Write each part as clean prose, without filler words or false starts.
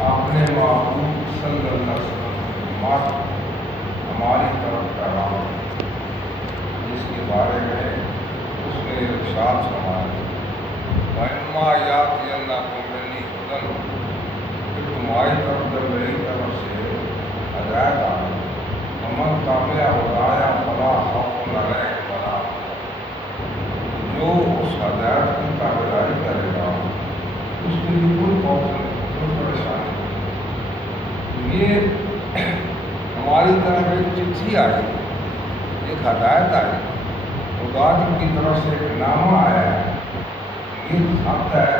اپنے محبوب صلی اللہ علیہ وسلم کی امت ہماری طرف پیغام ہے، جس کے بارے میں اس نے ارشاد فرمایا وَإِمَّا يَأْتِيَنَّكُم مِّنِّي هُدًى، کہ تمہاری طرف جب میری طرف سے ہدایت آئے وَمَن تَبِعَ هُدَايَ فَلَا خَوْفٌ عَلَيْهِمْ وَلَا هُمْ يَحْزَنُونَ، جو اس ہدایت کی تابعداری کرے گا اس کے لیے کوئی خوف نہیں، کوئی پریشانی نہیں۔ یہ ہماری طرف ایک چٹھی آئی، ایک ہدایت آئی، خدا کی طرف سے ایک نامہ آیا ہے، یہ خط ہے،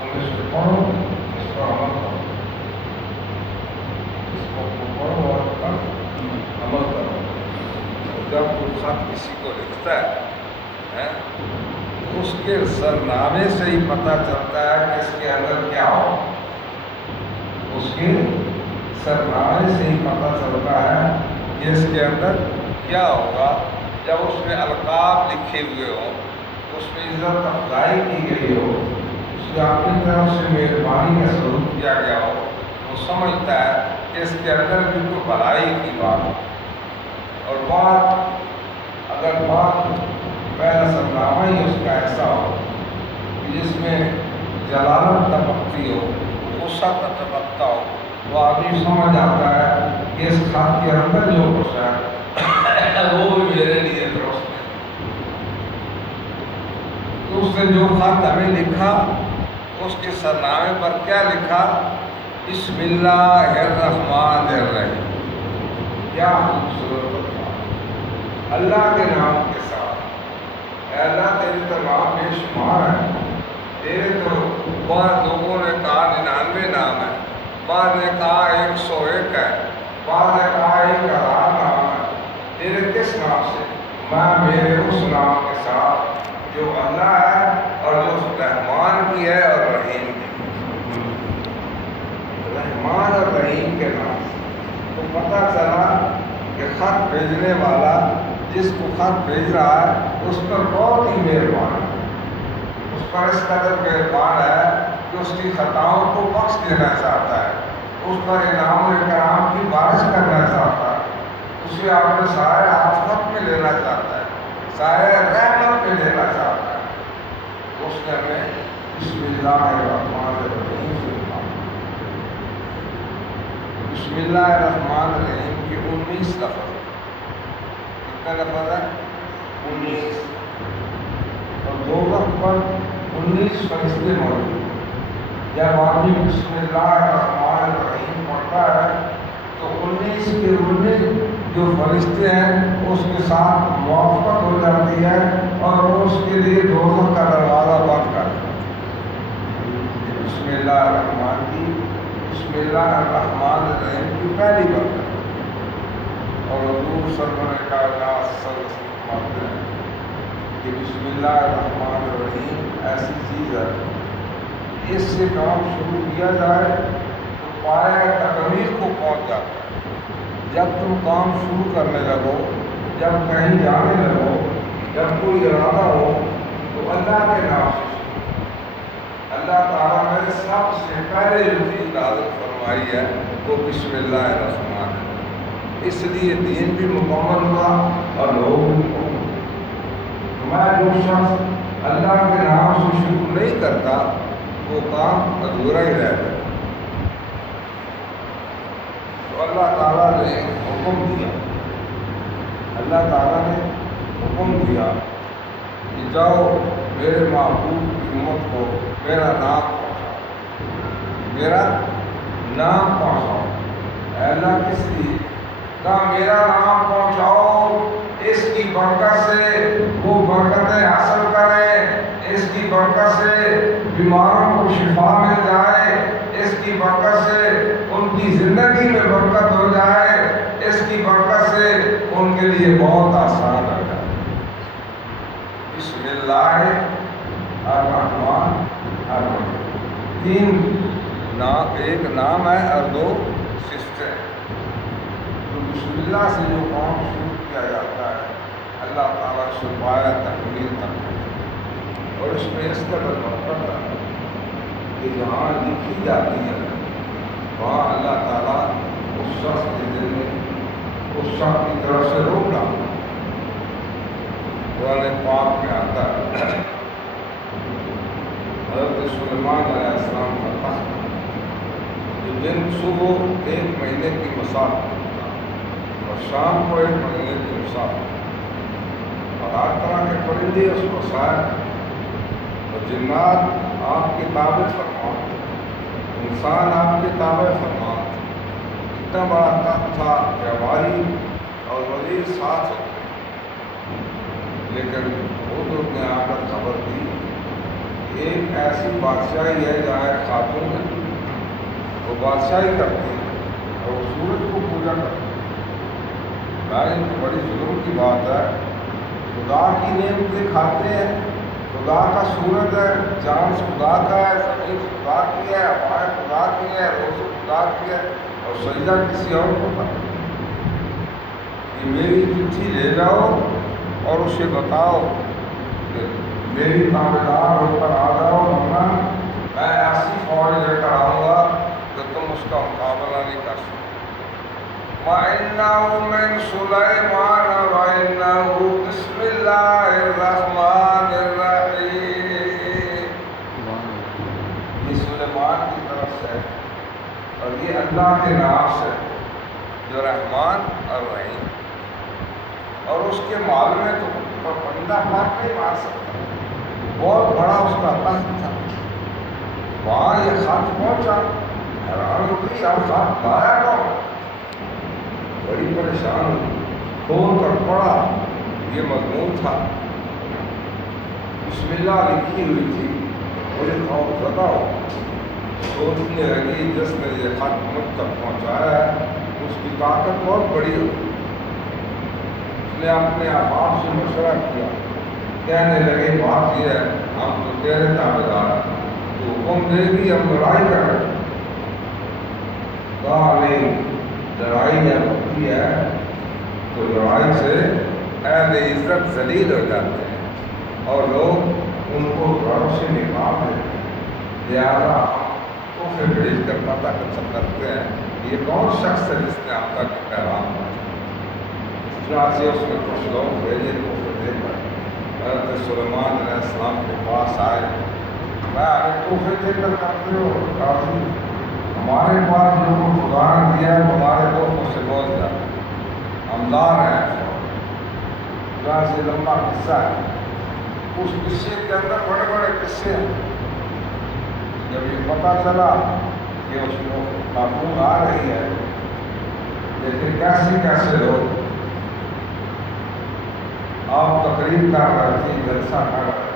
تم اس کو پڑھو، اس پر عمل کرو، اس کو پڑھو اور اس پر عمل کرو۔ جب کوئی خط کسی کو لکھتا ہے تو اس کے سرنامے سے ہی پتہ چلتا ہے کہ اس کے اندر کیا ہو، اس کے سرنامے سے ہی پتہ چلتا ہے کہ اس کے اندر کیا ہوگا۔ جب اس میں القاب لکھے ہوئے ہوں، اس میں عزت افزائی کی گئی ہو، اس سے اپنی طرف سے مہربانی کا سلوک کیا گیا ہو، وہ سمجھتا ہے کہ اس کے اندر بھی کوئی بھلائی کی بات ہے۔ اور اگر پہلا سرنامہ ہی اس کا ایسا ہو کہ جس میں جلالت ٹپکتی ہو، غصہ ٹپکتا ہو، وہ آدمی سمجھ آتا ہے کہ اس خط کے اندر جو کچھ ہے وہ بھی میرے لیے درست ہے۔ تو اس نے جو خط ہمیں لکھا، اس کے سرنامے پر کیا لکھا؟ بسم اللہ الرحمن الرحیم۔ کیا خوبصورت الفاظ، اللہ کے نام کے ساتھ۔ اے اللہ، تیرے تو نام بے شمار ہیں، تیرے تو بعض لوگوں نے کہا 99 نام ہے، بعض نے کہا 101 ہے، بعض نے کہا 1000 نام ہے۔ تیرے کس نام سے؟ میں میرے اس نام کے ساتھ جو اللہ ہے اور جو رحمان بھی ہے اور رحیم بھی ہے، رحمان اور رحیم کے نام سے۔ تو پتہ چلا کہ خط بھیجنے والا جس کو خط بھیج رہا ہے اس پر بہت ہی مہربان ہے، اس پر اس قدر مہربان ہے کہ اس کی خطاؤں کو بخش دینا چاہتا ہے، اس پر انعام و اکرام کی بارش کرنا چاہتا ہے، اسے اپنے سائے عاطفت میں لینا چاہتا ہے، سائے رحمت میں لینا چاہتا ہے۔ اس نے ہمیں بسم اللہ الرحمن الرحیم سے کہا۔ بسم اللہ الرحمن الرحیم کی 19 لفظ، کتنے لفظ ہیں؟ 19، اور دوزخ پر 19 فرشتے موجود ہیں۔ جب آدمی بسم اللہ الرحمن الرحیم پڑھتا ہے تو 19 کے 19 جو فرشتے ہیں اس کے ساتھ موافقت ہو جاتی ہے اور وہ اس کے لیے دوزخ کا دروازہ بند کر دیتا ہے۔ بسم اللہ الرحمن کی، بسم اللہ الرحمن الرحیم کی پہلی برکت، اور حضور سرور کائنات صلی اللہ علیہ وسلم فرماتے ہیں کہ بسم اللہ الرحمن الرحیم ایسی چیز ہے، اس سے کام شروع کیا جائے تو پائے تکمیل کو پہنچ جاتا ہے۔ جب تم کام شروع کرنے لگو، جب کہیں جانے لگو، جب کوئی ارادہ ہو تو اللہ کے نام سے شروع۔ اللہ تعالیٰ نے سب سے پہلے جو چیز نازل فرمائی ہے وہ بسم اللہ الرحمن ہے، اس لیے دین بھی مکمل ہوا اور لوگ بھی مکمل ہوئے۔ میں جو شخص اللہ کے نام سے شروع نہیں کرتا وہ کام ادھورا ہی رہتا ہے۔ تو اللہ تعالیٰ نے حکم دیا، اللہ تعالیٰ نے حکم دیا کہ جاؤ میرے محبوب کی امت کو میرا نام پہنچاؤ، میرا نام پہنچاؤ۔ اے اللہ کس لیے؟ کہا میرا نام پہنچاؤ، اس کی برکت سے وہ برکتیں حاصل کریں، اس کی برکت سے بیماروں کو شفا مل جائے، اس کی برکت سے ان کی زندگی میں برکت ہو جائے، اس کی برکت سے ان کے لیے بہت آسان ہو جائے۔ بسم اللہ الرحمن الرحیم، 3 نام، ایک نام ہے اور 2 صفتیں ہیں۔ تو بسم اللہ سے جو کام شروع کیا جاتا ہے اللہ تعالیٰ سے پایا تکمیل تک، اور اس میں اس قدر برکت ہے کہ جہاں لکھی جاتی ہے وہاں اللہ تعالیٰ اس شخص کے دل میں اس شخص کی طرف سے روک ڈالا۔ قرآن پاک میں آتا ہے حضرت سلیمان علیہ السلام کا تخت جو دن صبح 1 مہینے کی مسافت ہوتا اور شام کو 1 مہینے کی مسافت، اور ہر طرح کے پرندے اس کو سائے اور جنات آپ کی تابع فرمان، انسان آپ کی تابع فرمان۔ اتنا بڑا تخت تھا کہ ہماری اور وزیر ساتھ ہوتے، لیکن حضور نے آ کر خبر دی کہ ایک ایسی بادشاہی ہے جہاں ایک خاتون ہے، وہ بادشاہی کرتی ہے اور وہ سورج کو پوجا کرتی ہے۔ ان کی بڑی ظلم کی بات ہے، خدا کی نعمتیں کھاتے ہیں، خدا کا سورج ہے، چاند خدا کا ہے، زمین خدا کی ہے، ہوائیں خدا کی ہے، روز خدا کی ہے، اور سجدہ کسی اور کو کرتے ہیں۔ کہ میری چٹھی لے جاؤ اور اسے بتاؤ کہ میری تابعدار ہو کر آ جاؤ، ورنہ میں ایسی فوج لے کر آؤں گا کہ تم اس کا مقابلہ نہیں کر سکتے۔ وَإِنَّهُ مِن سُلَيْمَانَ وَإِنَّهُ بِسْمِ اللَّهِ الرَّحْمَنِ الرَّحِيمِ۔ یہ سلیمان کی طرف سے ہے اور یہ اللہ کے نام سے جو رحمان اور رحیم، اور اس کے مال میں تو بندہ پاک نہیں مار سکتا۔ بہت بڑا اس کا تخت تھا، وہاں یہ خط پہنچا، حیران ہو گئی، اب خط لایا کون؟ بڑی پریشان ہوئی، کھول کر پڑھا، یہ مضمون تھا، بسم اللہ لکھی ہوئی تھی۔ مجھے خوف زدہ ہو، سوچنے لگی جس نے یہ خط مجھ تک پہنچایا ہے اس کی طاقت بہت بڑی ہو۔ اس نے اپنے احباب سے مشورہ کیا، کہنے لگے بات یہ ہے، ہم تو تیرے تابعدار ہیں، تو حکم دے گی ہم لڑائی کریں؟ کہا نہیں، لڑائی جب ہوتی ہے تو لڑائی سے اہل عزت ذلیل ہو جاتے ہیں اور لوگ ان کو گھروں سے نکال دیتے ہیں، لہٰذا تحفے بھیج کر پتہ کرتے ہیں یہ کون شخص ہے جس نے آپ تک پیغام پہنچایا۔ چنانچہ اس نے کچھ لوگ بھیجے تحفے دے کر حضرت سلیمان علیہ السلام کے پاس آئے۔ میں تحفے دے کر کرتے ہو قاضی، ہمارے پاس جو کچھ خدا نے دیا ہے ہمارے تحفوں سے بہت زیادہ، ہم لا رہے ہیں۔ چنانچہ لمبا قصہ ہے، اس قصے کے اندر بڑے بڑے قصے ہیں۔ جب یہ پتہ چلا کہ اس کو خاتون آ رہی ہے، لیکن کیسے لوگ آپ تقریر کر رہے تھے، جلسہ کر رہے تھے،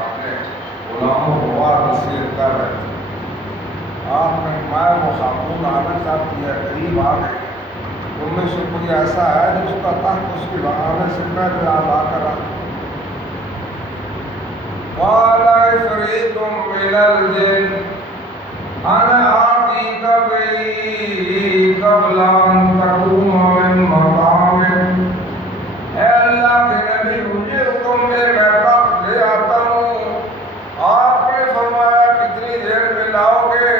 آپ نے غلاموں کو بات نصیحت کر رہے تھے، آپ نے فرمایا وہ خاتون آنا چاہتی ہے، قریب آ گئی، ان میں سے کوئی ایسا ہے جس کا تخت اس کے آنے سے پہلے آپ آ کر قال عفريت من الجن أنا آتيك به قبل أن تقوم من مقامك۔ اے اللہ کے نبی، مجھے حکم دے، میں تخت لے آتا ہوں۔ آپ نے فرمایا کتنی دیر میں لاؤ گے؟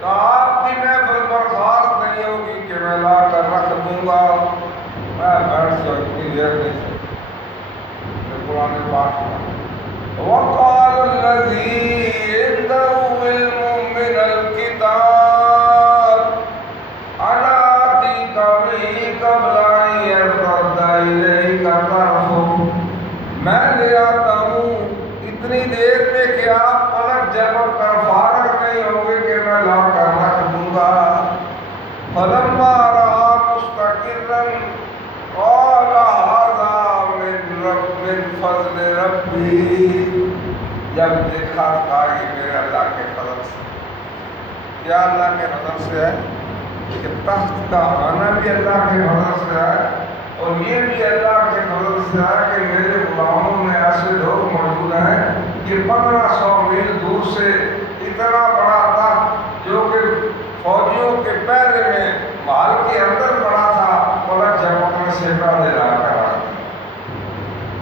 تو آپ کی محفل برخاست نہیں ہوگی کہ میں لا کر رکھ دوں گا، میں بیٹھ سے اتنی دیر نہیں سکتا۔ قرآن پاک وقال الذي عنده علم من الكتاب أنا آتيك به قبل أن يرتد إليك طرفك۔ میں لے آتا ہوں اتنی دیر میں کہ آپ پلٹ جب کر فارغ نہیں ہوں گے کہ میں لا کر رکھ دوں گا۔ فلما رأى مستقرا قال هذا من فضل ربی۔ جب دیکھا تھا یہ میرے اللہ کے فضل سے، کیا اللہ کے فضل سے ہے کہ تخت کا آنا بھی اللہ کے فضل سے ہے، اور یہ بھی اللہ کے فضل سے ہے کہ میرے غلاموں میں ایسے لوگ موجود ہیں کہ 1500 میل دور سے اتنا بڑا تخت جو کہ فوجیوں کے پہرے میں محل کے اندر بڑا تھا، پلٹ جھپکنے سے پہلے لا کر آیا۔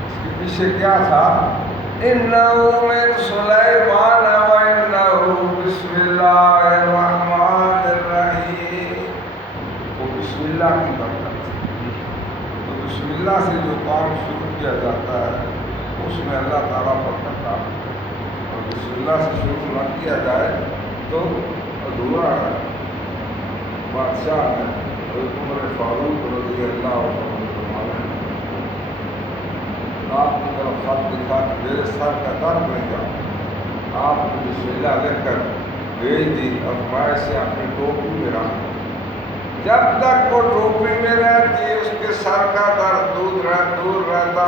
اس کے پیچھے کیا تھا؟ إِنَّهُ مِن سُلَيْمَانَ وَإِنَّهُ بِسْمِ اللَّهِ الرَّحْمَنِ الرَّحِيمِ۔ اللہ سے جو کام شروع کیا جاتا ہے اس میں اللہ تعالیٰ برکت ڈالتا ہے، اور بسم اللہ سے شروع نہ کیا جائے تو ادھورا ہے۔ بادشاہ ہے عمر فاروق رضی اللہ عنہ فرماتے ہیں، آپ کی طرف خط دکھا کہ میرے سر کا درد نہیں جاتا، آپ نے بسم اللہ لکھ کر بھیج دی اور میں سے اپنی ٹوپی میں رکھ، جب تک وہ ٹوپی میں رہتی اس کے سر کا درد دور رہتا۔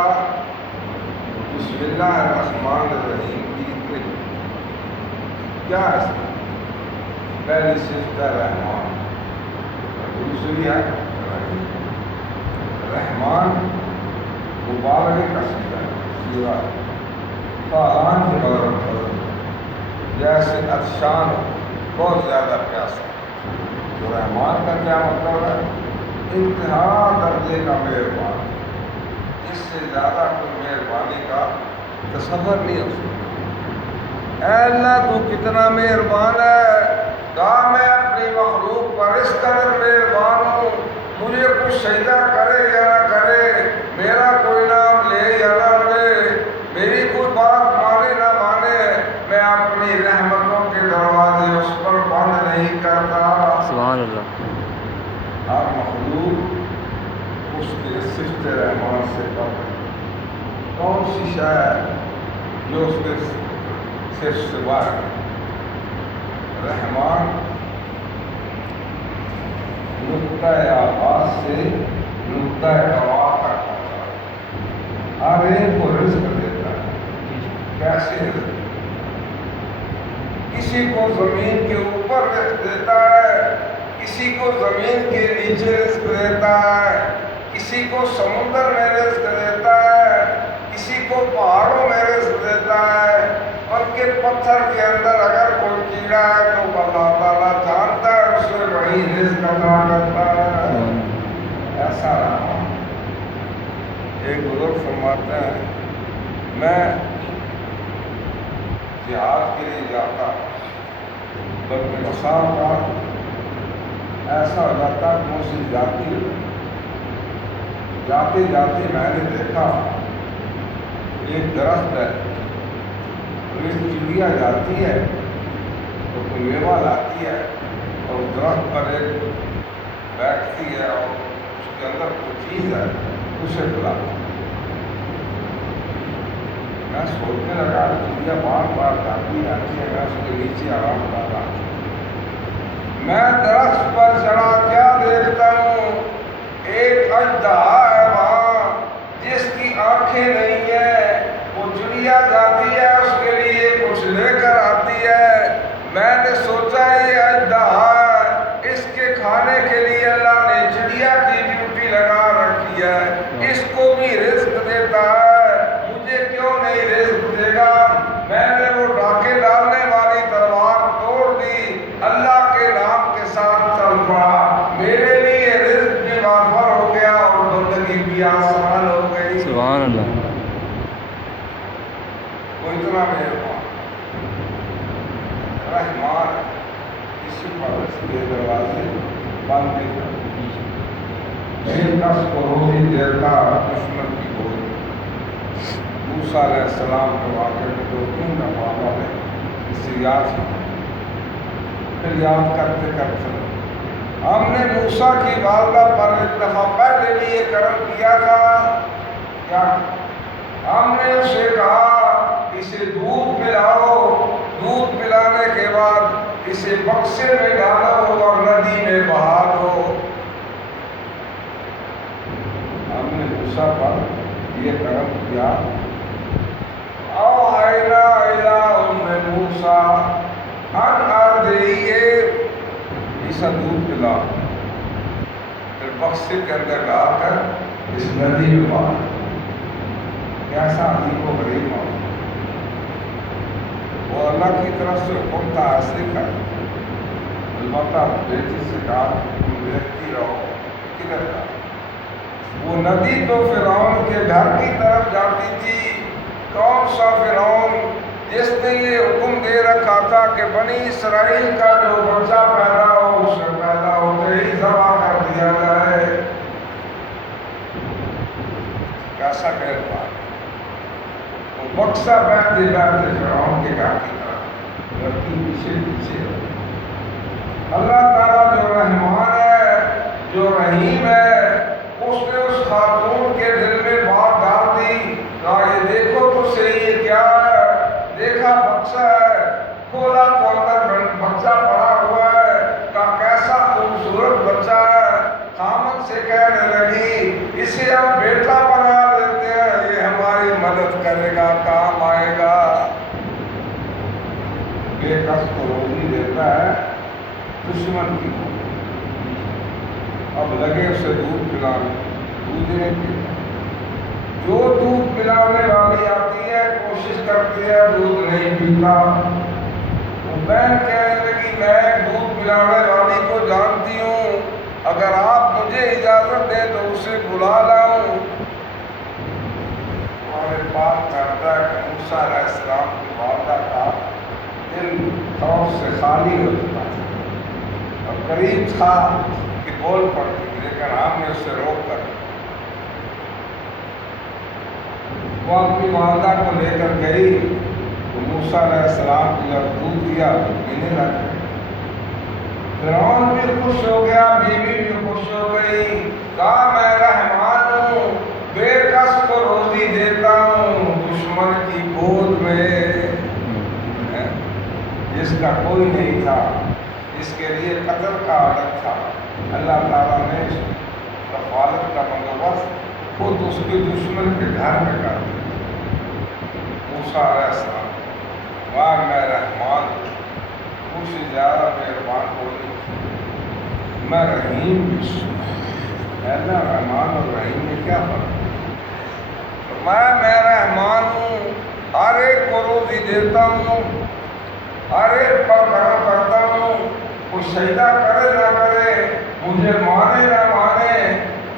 بسم اللہ الرحمن الرحیم کی کیا ہے؟ پہلی صفت ہے رحمان، دوسری ہے رحمان مبالغے کا صفت ہے، فعلان کے بدر جیسے عطشان بہت زیادہ پیاسا۔ تو رحمان کا کیا مطلب ہے؟ انتہا درجے کا مہربان، اس سے زیادہ کوئی مہربانی کا تصور نہیں ہو سکتا۔ اے اللہ تو کتنا مہربان ہے، کہا میں اپنی مخلوق پر اس قدر مہربان ہوں، مجھے کچھ سجدہ کرے یا نہ کرے، میرا کوئی نام لے یا نہ لے، میری کوئی بات مانے نہ مانے، میں اپنی رحمتوں کے دروازے اس پر بند نہیں کرتا۔ سبحان اللہ۔ ہر مخلوق اس کے صفت رحمان سے کم ہے۔ کون سی شے ہے جو اس کے صرف سوا ہے؟ رحمان نقطۂ آغاز سے نقطۂ انتہا تک ہر ایک کو رزق دیتا ہے۔ کیسے رزق؟ کسی کو زمین کے اوپر رزق دیتا ہے، کسی کو زمین کے نیچے رزق دیتا ہے، کسی کو سمندر میں رزق دیتا ہے، کسی کو پہاڑوں میں رزق دیتا ہے، اور کے پتھر کے اندر اگر کوئی کیڑا ہے تو اللہ تعالیٰ جانتا ہے، اسے وہی رزق عطا کرتا ہے۔ ایسا رہا ایک بزرگ فرماتے ہیں، میں جہاد کے لیے جاتا بلکہ مساف کا ایسا ہو جاتا کہ مجھ سے جاتے میں نے دیکھا ایک درخت ہے، اور ایک چڑیا جاتی ہے تو کوئی میوہ لاتی ہے اور درخت پر ایک بیٹھتی ہے اور اس کے اندر کوئی چیز ہے اسے کھلاتی ہے۔ میں سوچنے لگا چڑیا بار جاتی آتی ہے، میں اس کے نیچے آرام کر رہا ہوں، میں درخت پر چڑھا کیا دیکھتا ہوں، ایک اژدہا ہے وہاں جس کی آنکھیں نہیں ہے، وہ چڑیا جاتی ہے اس کے لیے کچھ لے کر آتی ہے، میں نے سوچا یہ اژدہا ہے، اس کے کھانے کے لیے اللہ نے چڑیا کی ڈیوٹی لگا رکھی ہے، اس کو بھی رزق دیتا ہے، مجھے کیوں نہیں رزق دے گا؟ میں نے وہ ڈاکے ڈالنے والی تلوار توڑ دی، اللہ کے نام کے ساتھ چل پڑا، میرے لیے رزق بھی وافر ہو گیا اور بندگی بھی آسان ہو گئی۔ سبحان اللہ۔ وہ اتنا مہربان رحمان، کسی پر اس کے دروازے بند نہیں کرتا، ایک کس کو روزی دیتا دشمن کی گولی۔ موسیٰ علیہ السلام کے واقعے میں 2-3 دفعہ نے اسے یاد کیا، پھر یاد کرتے کرتے ہم نے موسیٰ کی والدہ پر ایک دفعہ پہلے بھی یہ کرم کیا تھا، کیا ہم نے اسے کہا اسے دودھ پلاؤ، دودھ پلانے کے بعد اسے بکسے میں ڈالو اور ندی میں بہا دو۔ ہم نے موسیٰ پر یہ کرم کیا، اوحینا الی ام موسیٰ ان ارضعیہ، اسے دودھ پلا، پھر بکسے کے اندر ڈال کر اس ندی میں بہا۔ کیسا عجیب و غریب معاملہ، وہ اللہ کی طرف سے حکم تھا ایسے کر، البتہ بیٹی سے کہا تم دیکھتی رہو کدھر کا۔ وہ ندی تو فرعون کے گھر کی طرف جاتی تھی، کون سا فرعون جس نے یہ حکم دے رکھا تھا کہ بنی اسرائیل کا جو بچہ پیدا ہو اسے پیدا ہوتے ہی ذبح کر دیا جائے۔ پیسہ ڈیر مار وہ بکسا بیٹھتے بیٹھتے فرعون کے گھر کی طرف لڑکی پیچھے پیچھے اللہ تعالیٰ جو رحمان ہے جو رحیم ہے اس نے اس خاتون کے دل میں بات ڈال دی کہا یہ دیکھو تو صحیح یہ کیا ہے دیکھا بکسا ہے کھولا تو اندر بچہ پڑا ہوا ہے کہا کیسا خوبصورت بچہ ہے خامد سے کہنے لگی اسے ہم بیٹا بنا دیتے ہیں یہ ہماری مدد کرے گا کام آئے گا بے کس کو روزی دیتا ہے دشمن کی اب لگے اسے دودھ پلانے دودھ نہیں پیتا جو دودھ پلانے والی آتی ہے کوشش کرتی ہے دودھ نہیں پیتا وہ بہن کہنے لگی میں دودھ پلانے والی کو جانتی ہوں اگر آپ مجھے اجازت دیں تو اسے بلا لاؤں ہمارے پاس کرتا ہے کہ موسیٰ علیہ السلام کی والدہ کا دل خوف سے خالی ہو چکا اور قریب تھا کہ بول پڑتی لیکن ہم نے اسے روک کر وہ اپنی والدہ کو لے کر گئی تو موسیٰ علیہ السلام کو جب دودھ دیا تو پینے لگ گئے فرعون بھی خوش ہو گیا بیوی بھی خوش ہو گئی کہا میں رحمان ہوں بے کس کو روزی دیتا ہوں دشمن کی گود میں جس کا کوئی نہیں تھا اس کے لیے قتل کا آڈر تھا اللہ تعالیٰ نے کفالت کا بندوبست خود اس کے دشمن کے گھر میں کر دیا موسیٰ علیہ السلام واہ میں رحمان مجھ سے زیادہ مہربان بولی میں رحیم بھی اللہ رحمان اور رحیم میں کیا فرق میں رحمان ہوں ہر ایک کو روزی دیتا ہوں ہر ایک پر کرم کرتا ہوں وہ سجدہ کرے نہ کرے مجھے مانے نہ مانے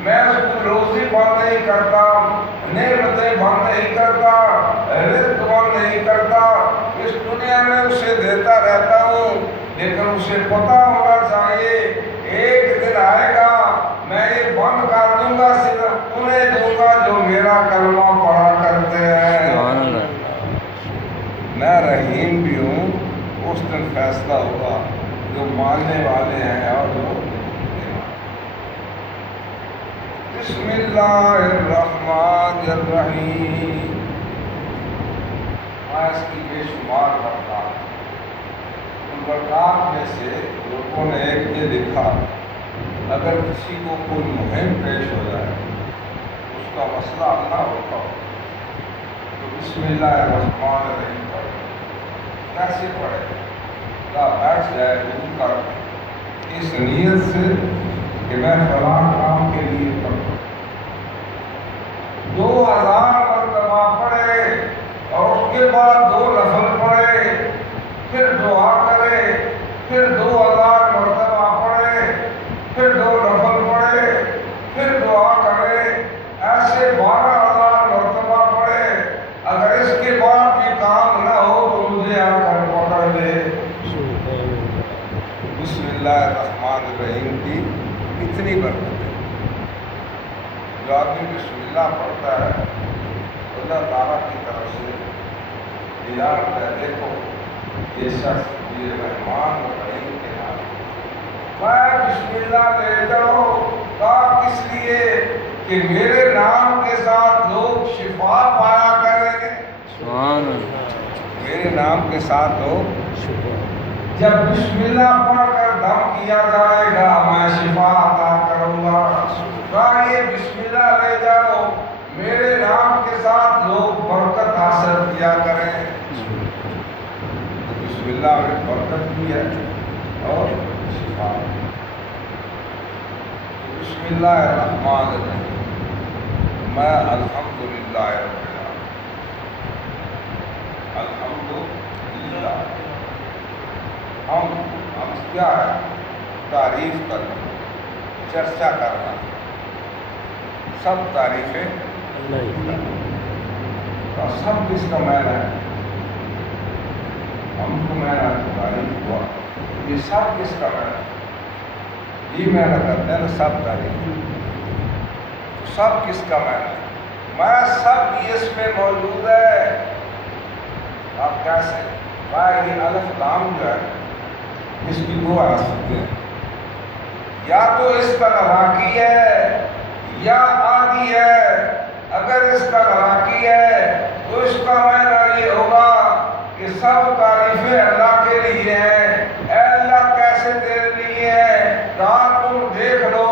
میں اس کو روزی بند نہیں کرتا نعمتیں بند نہیں کرتا رزق بند نہیں کرتا اس دنیا میں اسے دیتا رہتا ہوں لیکن اسے پتہ ہونا چاہیے ایک دن آئے گا میں یہ بند کر دوں گا صرف انہیں دوں گا جو میرا کلمہ پڑھا کرتے ہیں میں رحیم بھی ہوں اس دن فیصلہ ہوگا جو ماننے والے ہیں اور جو بسم اللہ الرحمن الرحیم میں اس کی بے شمار برکات ان برکات میں سے لوگوں نے ایک یہ لکھا اگر کسی کو کوئی مہم پیش ہو جائے اس کا مسئلہ نہ ہوتا ہو تو بسم اللہ الرحمن الرحیم پڑھے کیسے پڑھے کا بیٹھ جائے وضو کر اس نیت سے کہ میں فلاں کام کے لیے پڑھوں 2000 مرتبہ پڑھے اور اس کے بعد 2 نفل پڑھے پھر دعا کرے پھر 2000 مرتبہ پڑھے پھر 2 نفل پڑھے پھر دعا کرے ایسے 12000 مرتبہ پڑھے اگر اس کے بعد بھی کام نہ ہو تو مجھے آ کر پکڑ لے بسم اللہ الرحمن الرحیم کی اتنی برکت ہے جو آدمی بسم اللہ پڑھتا ہے اللہ تعالیٰ کی طرف سے یاد ہے دیکھو یہ شخص یہ رحمان اور رحیم کے نام میں بسم اللہ لے جاؤ کہا کس لیے کہ میرے نام کے ساتھ لوگ شفا پایا کریں گے سبحان اللہ میرے نام کے ساتھ لوگ جب بسم اللہ پڑھ کر دم کیا جائے گا میں شفا عطا کروں گا کہا یہ بسم اللہ لے جاؤ میرے نام کے ساتھ لوگ برکت حاصل کیا کریں بسم اللہ میں برکت بھی ہے اور شفا بسم اللہ الرحمن الرحیم میں الحمدللہ الحمدللہ ہم کیا ہے تعریف کرنا چرچا کرنا سب تعریفیں اور سب کس کا معنی ہے ہم کو معنی تعریف ہوا یہ سب کس کا معنی یہ معنی کرتے ہیں سب تعریف سب کس کا معنی میں سب یہ اس میں موجود ہے. آپ کیسے بھائی یہ الف لام جو ہے اس کی دو آ سکتے ہیں، یا تو استغراقی ہے یا عادی ہے. اگر استغراقی ہے تو اس کا معنی یہ ہوگا کہ سب تعریفیں اللہ کے لیے ہیں. اے اللہ کیسے تیرے لیے ہیں؟ کہاں تم دیکھ لو،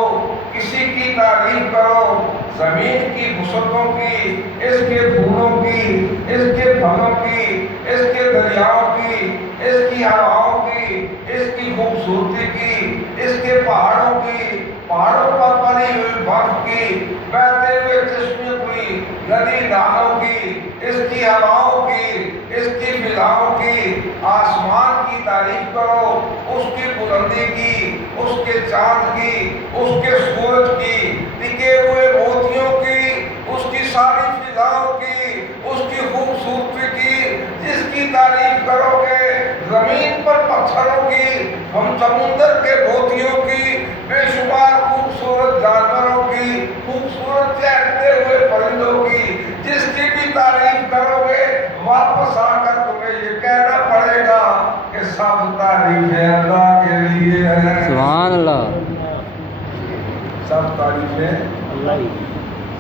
کسی کی تعریف کرو، زمین کی وسعتوں کی، اس کے پھولوں کی، اس کے پھلوں کی، اس کے دریاؤں کی، اس کی ہواؤں کی، اس کی خوبصورتی کی، اس کے پہاڑوں کی، پہاڑوں پر پڑی ہوئی برف کی، بہتے ہوئے چشمے کی، ندی نالوں کی، اس کی ہواؤں کی، اس کی فضاؤں کی. آسمان کی تعریف کرو، اس کی بلندی کی، اس کے چاند کی، اس کے سورج کی، ٹکے ہوئے موتیوں کی، اس کی ساری فضاؤں کی، اس کی خوبصورتی کی. جس کی تعریف کرو گے، زمین پر پتھروں کی، ہم سمندر کے موتیوں کی، بے شمار خوبصورت جانوروں کی، خوبصورت چہکتے ہوئے پرندوں کی. جس کی بھی تعریف کرو گے واپس آ کر تمہیں یہ کہنا پڑے گا کہ سب تعریفیں اللہ کے لیے ہیں. سبحان اللہ. سب تعریفیں اللہ ہی.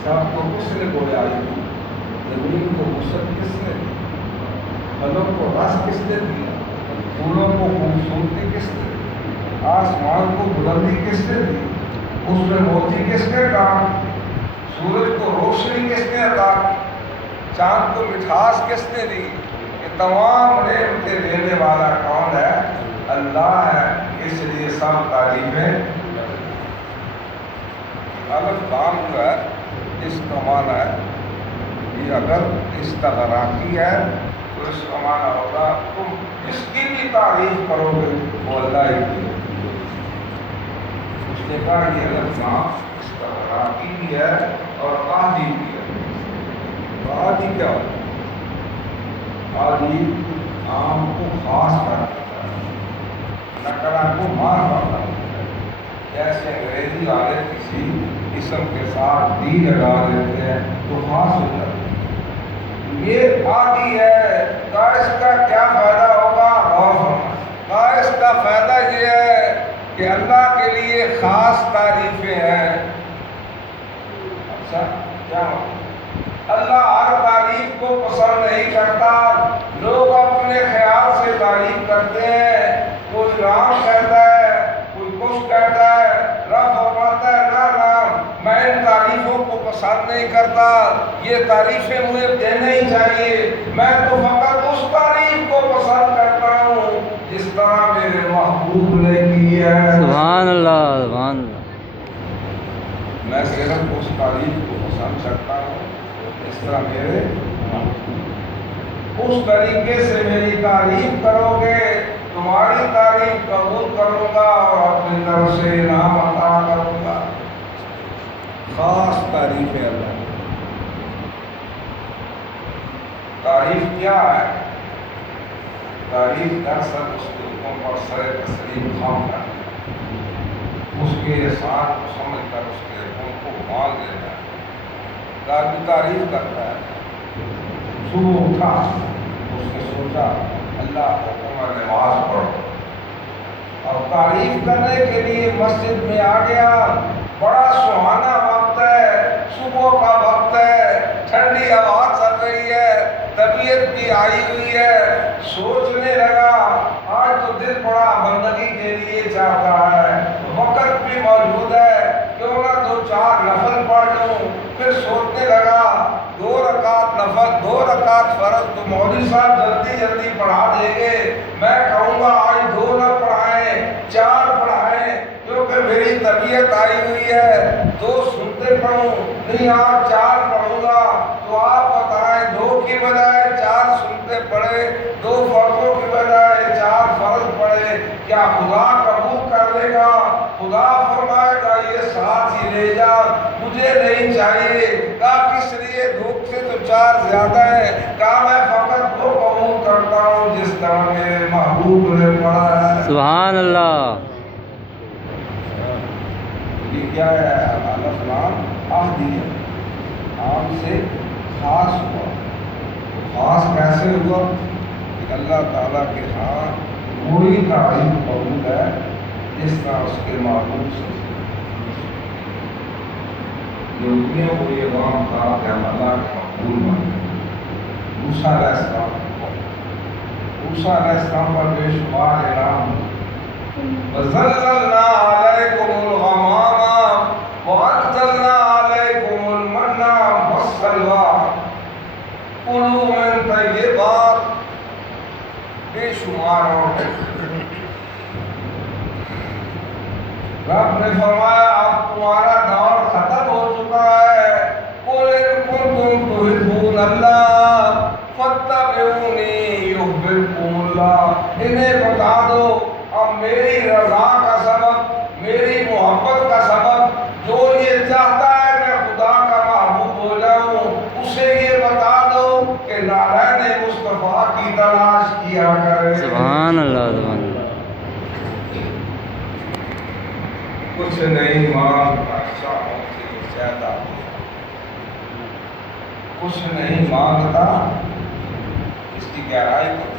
سب کو کس نے بولا؟ زمین کو وسعت کس نے دی؟ پھلوں کو رس کس نے دیا؟ پھولوں کو خوبصورتی کس نے دی؟ آسمان کو بلندی کس نے دی؟ اس میں موتی کس نے ڈالا؟ سورج کو روشنی کس نے عطا کی؟ چاند کو مٹھاس کس نے دی؟ یہ تمام نعمتیں دینے والا کون ہے؟ اللہ ہے. اس لیے سب تعریفیں. الف لام جو ہے اس کا معنی ہے یہ اگر استغراقی ہے تو اس کا معنی ہوگا تم جس کی بھی تعریف کرو گے وہ اللہ ہی کی. اس نے کہا یہ الف لام استغراقی بھی ہے اور عادی بھی ہے. عادی کیا ہوتا ہے؟ عادی عام کو خاص کر دیتا ہے، نکرا کو مار پڑتا ہے. جیسے انگریزی والے کسی اسم کے ساتھ دی لگا دیتے ہیں تو خاص ہو جاتا ہے. یہ عادی ہے. کا اس کا کیا فائدہ ہوگا؟ غور فرمائیں. کا اس کا فائدہ یہ ہے کہ اللہ کے لیے خاص تعریفیں ہیں. اچھا کیا اللہ ہر تعریف کو پسند نہیں کرتا. لوگ اپنے خیال سے تعریف کرتے ہیں. کوئی رام کہتا ہے، کوئی کچھ کہتا ہے، رب فرماتا ہے نا رام میں ان تعریفوں کو پسند نہیں کرتا. یہ تعریفیں مجھے دینا ہی چاہیے. میں تو فقط اس تعریف کو پسند کرتا ہوں جس طرح میرے محبوب نے کی ہے. سبحان اللہ. سبحان اللہ. میں صرف اس تعریف کو پسند کرتا ہوں اس طرح میرے اس طریقے سے میری تعریف کرو گے تمہاری تعریف قبول کروں گا اور اپنی طرف سے انعام عطا کروں گا. خاص تعریف ہے اللہ. تعریف کیا ہے؟ تعریف دراصل اس کے حکم پر سر تسلیم خام کرنا، اس کے احسان کو سمجھ کر اس کے حکم کو مان لینا. تعریف کرتا ہے. صبح اٹھا اس نے سوچا اللہ حکم نماز پڑھو اور تعریف کرنے کے لیے مسجد میں آ گیا. بڑا سہانا وقت ہے، صبح کا وقت ہے، ٹھنڈی ہوا چل رہی ہے، طبیعت بھی آئی ہوئی ہے. سوچنے لگا آج تو دل بڑا بندگی کے لیے چاہتا ہے، وقت بھی موجود ہے، کیوں نہ دو چار نفل پڑھ لوں. پھر سوچنے لگا 2 رکعت نفل 2 رکعت فرض تو مولوی صاحب جلدی جلدی پڑھا دیں گے. میں کہوں گا آج 2 نہ پڑھائیں 4 پڑھائیں کیونکہ میری طبیعت آئی ہوئی ہے. 2 سنتے پڑھوں نہیں آج 4 پڑھوں گا. تو آپ بتائیں 2 کی بجائے 4 سنتے پڑھے، 2 فرضوں کی بجائے 4 فرض پڑھے، کیا خدا قبول کر لے گا؟ خدا فرمائے گا یہ ساتھ ہی لے جا، مجھے نہیں چاہیے. کہا کس لیے؟ دھوپ سے تو 4 زیادہ ہے. کہا میں فقط وہ قبول کرتا ہوں جس طرح میرے محبوب نے پڑھا ہے. سبحان اللہ. یہ کیا ہے؟ الف لام عہدی ہے. عام سے خاص ہوا. خاص کیسے ہوا کہ اللہ تعالیٰ کے ہاں وہی تعریف قبول ہے جس طرح اس کے معبود سے یہودیوں کو یہ غام تھا کہ ہم اللہ کے مقبول بنتے ہیں. موسیٰ علیہ السلام پر بے شمار انعام. وَظَلَّلْنَا عَلَيْكُمُ الْغَمَامَ وَأَنزَلْنَا عَلَيْكُمُ الْمَنَّ وَالسَّلْوَىٰ كُلُوا مِن طَيِّبَاتِ. بے شمار اور رب نے فرمایا اب تمہارا دور ختم ہو چکا ہے. قُلْ إِن كُنتُمْ تُحِبُّونَ اللَّهَ فَاتَّبِعُونِي يُحْبِبْكُمُ اللَّهُ. انہیں بتا دو اب میری رضا کا سبب, میری محبت کا سبب, جو یہ چاہتا ہے کہ خدا کا محبوب ہو جاؤں, اسے یہ بتا دو کہ نالین مصطفیٰ کی تلاش کیا کرے. سبحان اللہ سبحان اللہ. کچھ نہیں مانگتا شاہوں سے زیادہ, کچھ نہیں مانگتا, اس کی گہرائی کو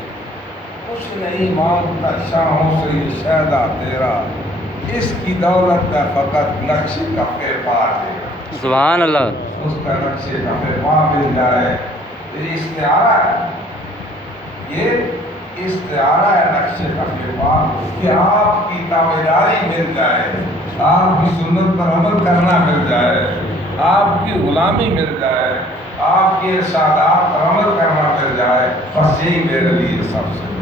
کچھ نہیں مانگتا شاہوں سے یہ شہدا تیرا, اس کی دولت کا فقط نقش کفے پا دے گا. سبحان اللہ. اس کا نقش کفے پا مل جائے. یہ استعارہ ہے, یہ استعارہ ہے نقش کفے پا, کہ آپ کی تابعداری مل جائے, آپ کی سنت پر عمل کرنا مل جائے, آپ کی غلامی مل جائے, آپ کے ارشادات پر عمل کرنا مل جائے. بس یہی میرے لیے سب سے